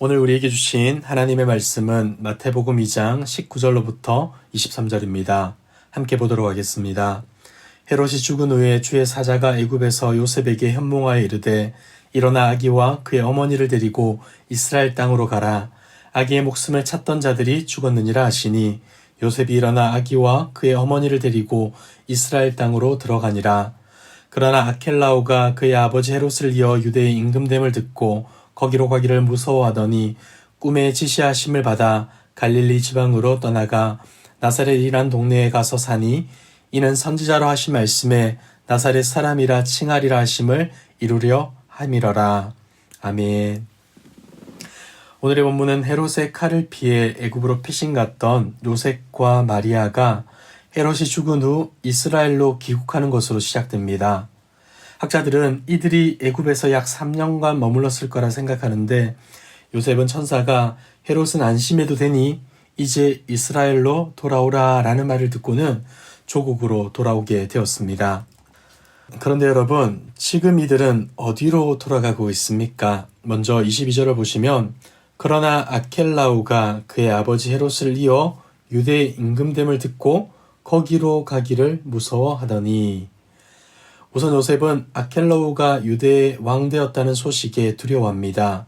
오늘 우리에게 주신 하나님의 말씀은 마태복음 2장 19절로부터 23절입니다. 함께 보도록 하겠습니다. 헤롯이 죽은 후에 주의 사자가 애굽에서 요셉에게 현몽하여 이르되 일어나 아기와 그의 어머니를 데리고 이스라엘 땅으로 가라. 아기의 목숨을 찾던 자들이 죽었느니라 하시니 요셉이 일어나 아기와 그의 어머니를 데리고 이스라엘 땅으로 들어가니라. 그러나 아켈라오가 그의 아버지 헤롯을 이어 유대의 임금됨을 듣고 거기로 가기를 무서워하더니 꿈에 지시하심을 받아 갈릴리 지방으로 떠나가 나사렛이란 동네에 가서 사니 이는 선지자로 하신 말씀에 나사렛 사람이라 칭하리라 하심을 이루려 함이러라. 아멘. 오늘의 본문은 헤롯의 칼을 피해 애굽으로 피신 갔던 요셉과 마리아가 헤롯이 죽은 후 이스라엘로 귀국하는 것으로 시작됩니다. 학자들은 이들이 애굽에서 약 3년간 머물렀을 거라 생각하는데 요셉은 천사가 헤롯은 안심해도 되니 이제 이스라엘로 돌아오라 라는 말을 듣고는 조국으로 돌아오게 되었습니다. 그런데 여러분, 지금 이들은 어디로 돌아가고 있습니까? 먼저 22절을 보시면 그러나 아켈라오가 그의 아버지 헤롯을 이어 유대의 임금됨을 듣고 거기로 가기를 무서워하더니. 우선 요셉은 아켈라오가 유대의 왕 되었다는 소식에 두려워합니다.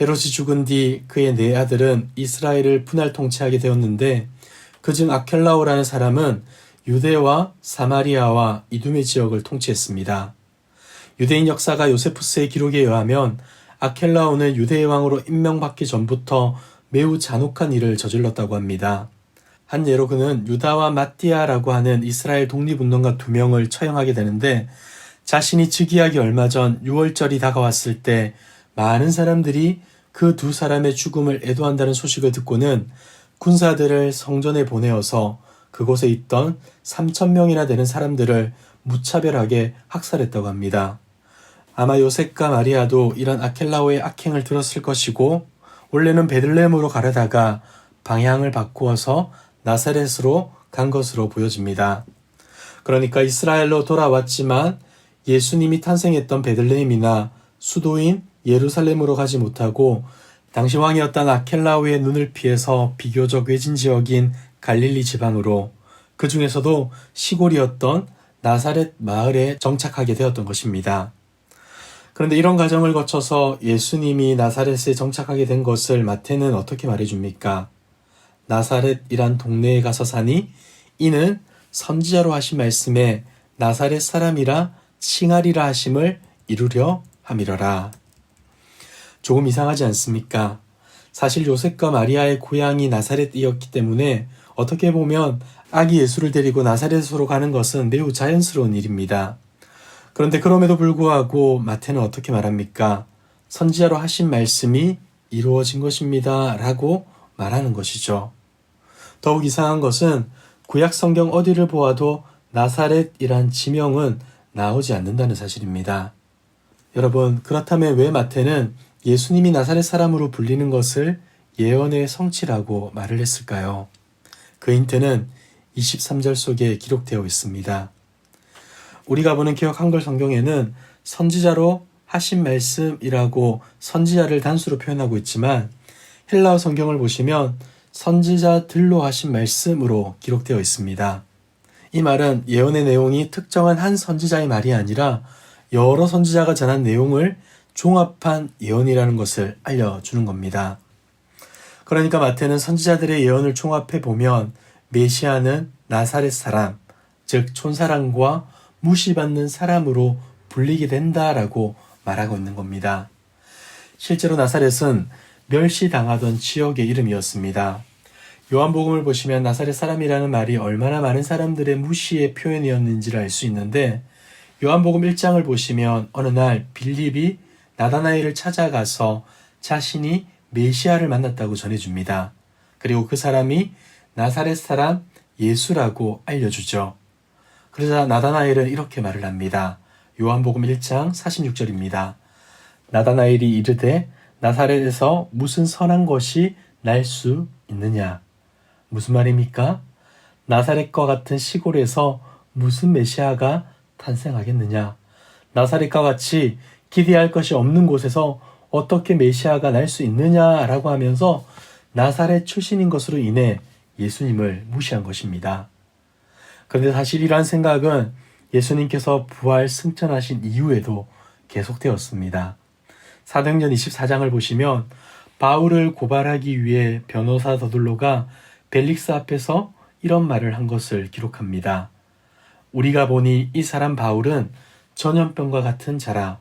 헤롯이 죽은 뒤 그의 네 아들은 이스라엘을 분할 통치하게 되었는데 그중 아켈라오라는 사람은 유대와 사마리아와 이두메 지역을 통치했습니다. 유대인 역사가 요세푸스의 기록에 의하면 아켈라오는 유대의 왕으로 임명받기 전부터 매우 잔혹한 일을 저질렀다고 합니다. 한 예로 그는 유다와 마띠아라고 하는 이스라엘 독립운동가 2명을 처형하게 되는데 자신이 즉위하기 얼마 전 6월절이 다가왔을 때 많은 사람들이 그 두 사람의 죽음을 애도한다는 소식을 듣고는 군사들을 성전에 보내어서 그곳에 있던 3,000명이나 되는 사람들을 무차별하게 학살했다고 합니다. 아마 요셉과 마리아도 이런 아켈라오의 악행을 들었을 것이고 원래는 베들레헴으로 가려다가 방향을 바꾸어서 나사렛으로 간 것으로 보여집니다. 그러니까 이스라엘로 돌아왔지만 예수님이 탄생했던 베들레헴이나 수도인 예루살렘으로 가지 못하고 당시 왕이었던 아켈라오의 눈을 피해서 비교적 외진 지역인 갈릴리 지방으로, 그 중에서도 시골이었던 나사렛 마을에 정착하게 되었던 것입니다. 그런데 이런 과정을 거쳐서 예수님이 나사렛에 정착하게 된 것을 마태는 어떻게 말해줍니까? 나사렛이란 동네에 가서 사니 이는 선지자로 하신 말씀에 나사렛 사람이라 칭하리라 하심을 이루려 함이러라. 조금 이상하지 않습니까? 사실 요셉과 마리아의 고향이 나사렛이었기 때문에 어떻게 보면 아기 예수를 데리고 나사렛으로 가는 것은 매우 자연스러운 일입니다. 그런데 그럼에도 불구하고 마태는 어떻게 말합니까? 선지자로 하신 말씀이 이루어진 것입니다 라고 말하는 것이죠. 더욱 이상한 것은 구약 성경 어디를 보아도 나사렛이란 지명은 나오지 않는다는 사실입니다. 여러분, 그렇다면 왜 마태는 예수님이 나사렛 사람으로 불리는 것을 예언의 성취라고 말을 했을까요? 그 힌트는 23절 속에 기록되어 있습니다. 우리가 보는 기억 한글 성경에는 선지자로 하신 말씀이라고 선지자를 단수로 표현하고 있지만 헬라어 성경을 보시면 선지자들로 하신 말씀으로 기록되어 있습니다. 이 말은 예언의 내용이 특정한 한 선지자의 말이 아니라 여러 선지자가 전한 내용을 종합한 예언이라는 것을 알려주는 겁니다. 그러니까 마태는 선지자들의 예언을 종합해 보면 메시아는 나사렛 사람, 즉 촌사람과 무시받는 사람으로 불리게 된다라고 말하고 있는 겁니다. 실제로 나사렛은 멸시당하던 지역의 이름이었습니다. 요한복음을 보시면 나사렛 사람이라는 말이 얼마나 많은 사람들의 무시의 표현이었는지를 알 수 있는데 요한복음 1장을 보시면 어느 날 빌립이 나다나엘을 찾아가서 자신이 메시아를 만났다고 전해줍니다. 그리고 그 사람이 나사렛 사람 예수라고 알려주죠. 그러자 나다나엘은 이렇게 말을 합니다. 요한복음 1장 46절입니다. 나다나엘이 이르되 나사렛에서 무슨 선한 것이 날 수 있느냐? 무슨 말입니까? 나사렛과 같은 시골에서 무슨 메시아가 탄생하겠느냐? 나사렛과 같이 기대할 것이 없는 곳에서 어떻게 메시아가 날 수 있느냐라고 하면서 나사렛 출신인 것으로 인해 예수님을 무시한 것입니다. 그런데 사실 이러한 생각은 예수님께서 부활 승천하신 이후에도 계속되었습니다. 사도행전 24장을 보시면 바울을 고발하기 위해 변호사 더둘로가 벨릭스 앞에서 이런 말을 한 것을 기록합니다. 우리가 보니 이 사람 바울은 전염병과 같은 자라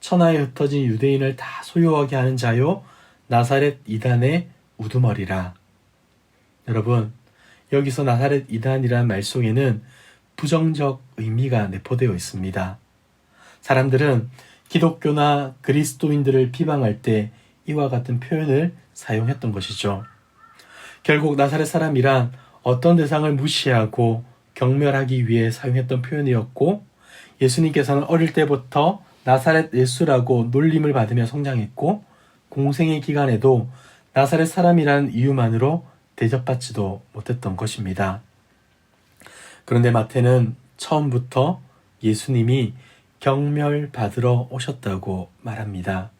천하에 흩어진 유대인을 다 소유하게 하는 자요 나사렛 이단의 우두머리라. 여러분, 여기서 나사렛 이단이라는 말 속에는 부정적 의미가 내포되어 있습니다. 사람들은 기독교나 그리스도인들을 비방할 때 이와 같은 표현을 사용했던 것이죠. 결국 나사렛 사람이란 어떤 대상을 무시하고 경멸하기 위해 사용했던 표현이었고, 예수님께서는 어릴 때부터 나사렛 예수라고 놀림을 받으며 성장했고, 공생의 기간에도 나사렛 사람이라는 이유만으로 대접받지도 못했던 것입니다. 그런데 마태는 처음부터 예수님이 경멸받으러 오셨다고 말합니다.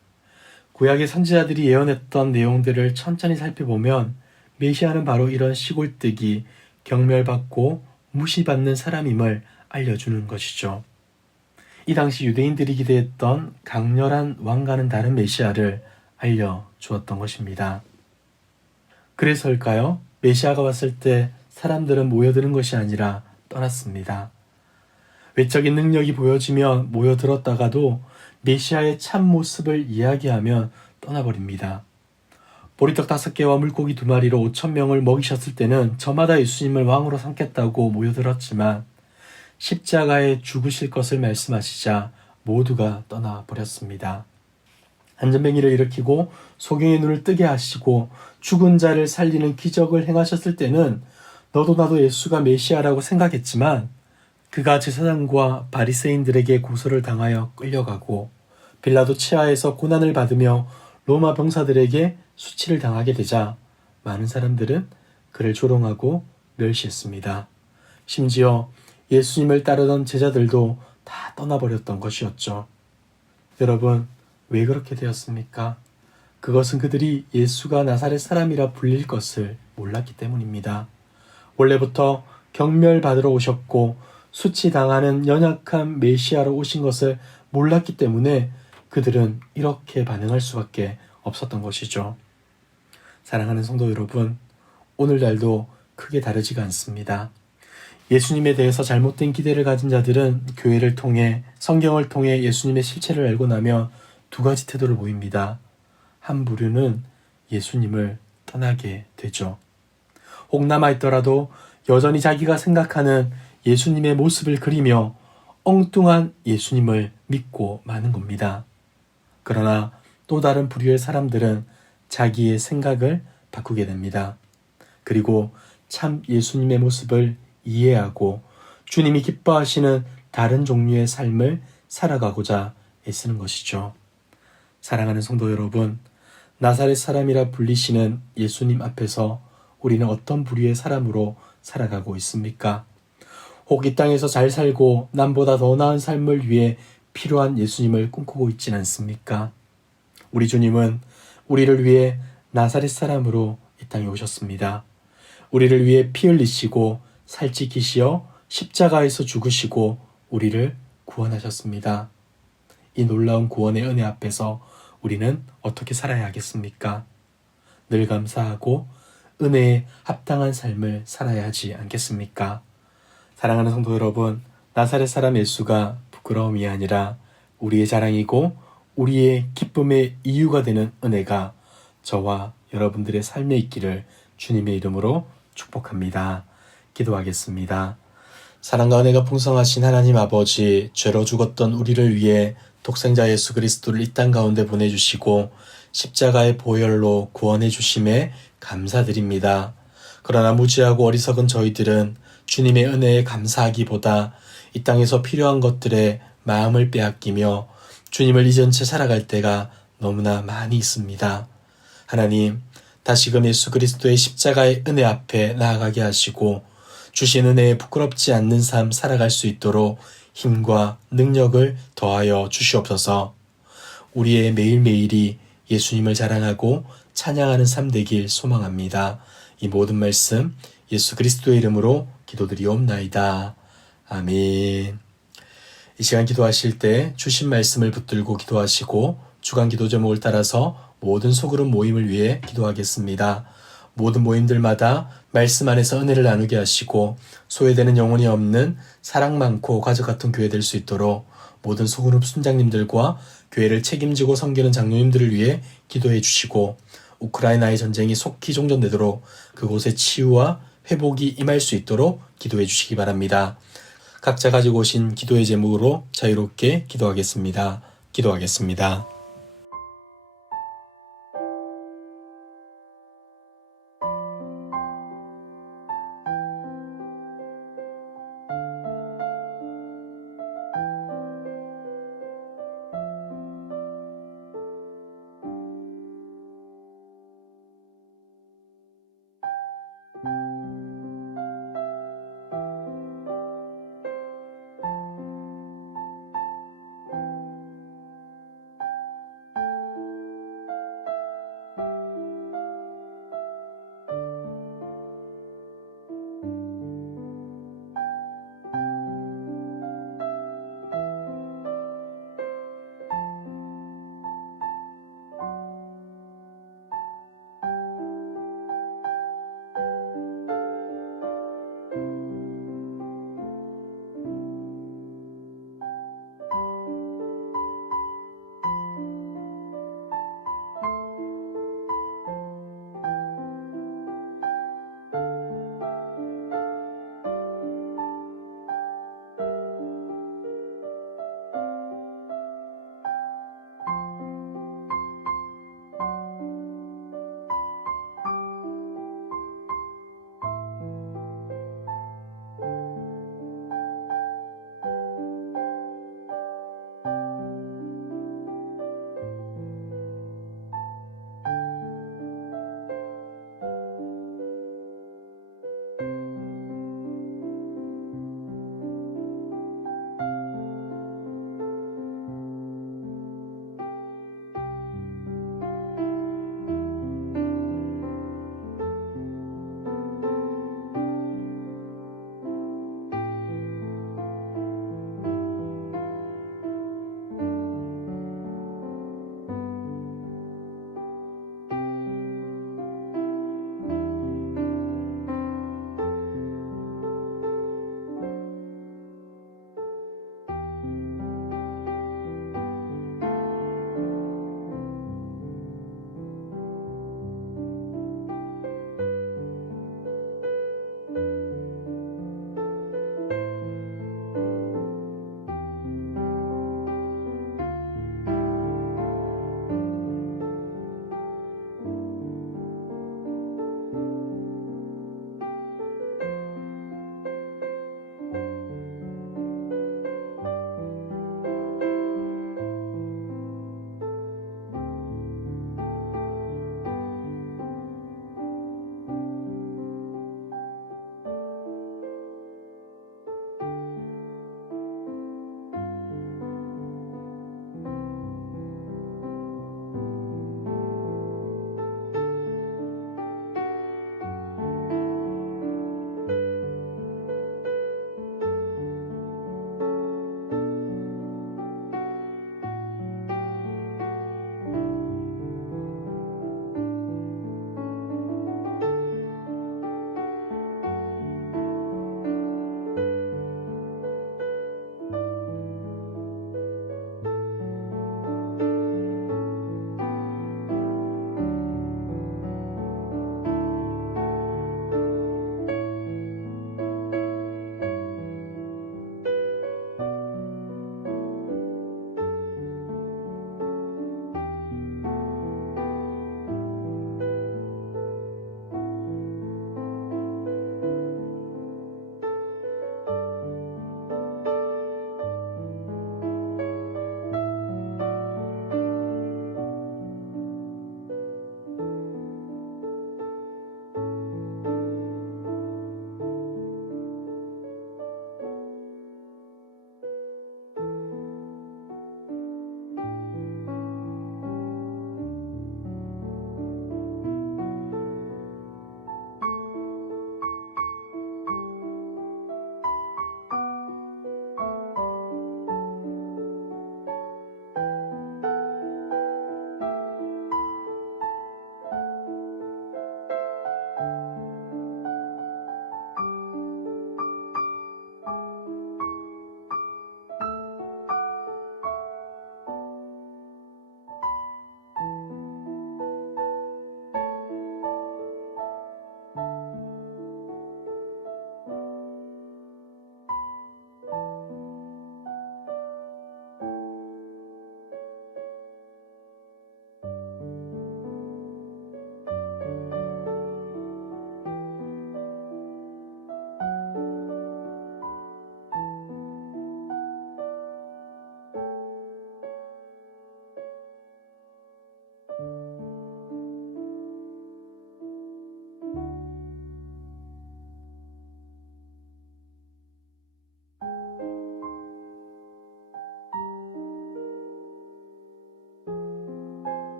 구약의 선지자들이 예언했던 내용들을 천천히 살펴보면 메시아는 바로 이런 시골뜨기, 경멸받고 무시받는 사람임을 알려주는 것이죠. 이 당시 유대인들이 기대했던 강렬한 왕과는 다른 메시아를 알려주었던 것입니다. 그래서일까요? 메시아가 왔을 때 사람들은 모여드는 것이 아니라 떠났습니다. 외적인 능력이 보여지면 모여들었다가도 메시아의 참 모습을 이야기하면 떠나버립니다. 보리떡 5개와 물고기 2마리로 5,000명을 먹이셨을 때는 저마다 예수님을 왕으로 삼겠다고 모여들었지만 십자가에 죽으실 것을 말씀하시자 모두가 떠나버렸습니다. 안전뱅이를 일으키고 소경의 눈을 뜨게 하시고 죽은 자를 살리는 기적을 행하셨을 때는 너도 나도 예수가 메시아라고 생각했지만 그가 제사장과 바리새인들에게 고소를 당하여 끌려가고 빌라도 치하에서 고난을 받으며 로마 병사들에게 수치를 당하게 되자 많은 사람들은 그를 조롱하고 멸시했습니다. 심지어 예수님을 따르던 제자들도 다 떠나버렸던 것이었죠. 여러분, 왜 그렇게 되었습니까? 그것은 그들이 예수가 나사렛 사람이라 불릴 것을 몰랐기 때문입니다. 원래부터 경멸받으러 오셨고 수치당하는 연약한 메시아로 오신 것을 몰랐기 때문에 그들은 이렇게 반응할 수밖에 없었던 것이죠. 사랑하는 성도 여러분, 오늘날도 크게 다르지가 않습니다. 예수님에 대해서 잘못된 기대를 가진 자들은 교회를 통해 성경을 통해 예수님의 실체를 알고 나면 두 가지 태도를 보입니다. 한 부류는 예수님을 떠나게 되죠. 혹 남아있더라도 여전히 자기가 생각하는 예수님의 모습을 그리며 엉뚱한 예수님을 믿고 마는 겁니다. 그러나 또 다른 부류의 사람들은 자기의 생각을 바꾸게 됩니다. 그리고 참 예수님의 모습을 이해하고 주님이 기뻐하시는 다른 종류의 삶을 살아가고자 애쓰는 것이죠. 사랑하는 성도 여러분, 나사렛 사람이라 불리시는 예수님 앞에서 우리는 어떤 부류의 사람으로 살아가고 있습니까? 혹 이 땅에서 잘 살고 남보다 더 나은 삶을 위해 필요한 예수님을 꿈꾸고 있진 않습니까? 우리 주님은 우리를 위해 나사렛 사람으로 이 땅에 오셨습니다. 우리를 위해 피 흘리시고 살찌기시어 십자가에서 죽으시고 우리를 구원하셨습니다. 이 놀라운 구원의 은혜 앞에서 우리는 어떻게 살아야 하겠습니까? 늘 감사하고 은혜에 합당한 삶을 살아야 하지 않겠습니까? 사랑하는 성도 여러분, 나사렛 사람 예수가 부끄러움이 아니라 우리의 자랑이고 우리의 기쁨의 이유가 되는 은혜가 저와 여러분들의 삶에 있기를 주님의 이름으로 축복합니다. 기도하겠습니다. 사랑과 은혜가 풍성하신 하나님 아버지, 죄로 죽었던 우리를 위해 독생자 예수 그리스도를 이 땅 가운데 보내주시고 십자가의 보혈로 구원해 주심에 감사드립니다. 그러나 무지하고 어리석은 저희들은 주님의 은혜에 감사하기보다 이 땅에서 필요한 것들에 마음을 빼앗기며 주님을 잊은 채 살아갈 때가 너무나 많이 있습니다. 하나님, 다시금 예수 그리스도의 십자가의 은혜 앞에 나아가게 하시고 주신 은혜에 부끄럽지 않는 삶 살아갈 수 있도록 힘과 능력을 더하여 주시옵소서. 우리의 매일매일이 예수님을 자랑하고 찬양하는 삶 되길 소망합니다. 이 모든 말씀 예수 그리스도의 이름으로 기도드리옵나이다. 아멘. 이 시간 기도하실 때 주신 말씀을 붙들고 기도하시고 주간 기도 제목을 따라서 모든 소그룹 모임을 위해 기도하겠습니다. 모든 모임들마다 말씀 안에서 은혜를 나누게 하시고 소외되는 영혼이 없는 사랑 많고 가족 같은 교회 될 수 있도록 모든 소그룹 순장님들과 교회를 책임지고 섬기는 장로님들을 위해 기도해 주시고 우크라이나의 전쟁이 속히 종전되도록 그곳에 치유와 회복이 임할 수 있도록 기도해 주시기 바랍니다. 각자 가지고 오신 기도의 제목으로 자유롭게 기도하겠습니다. 기도하겠습니다.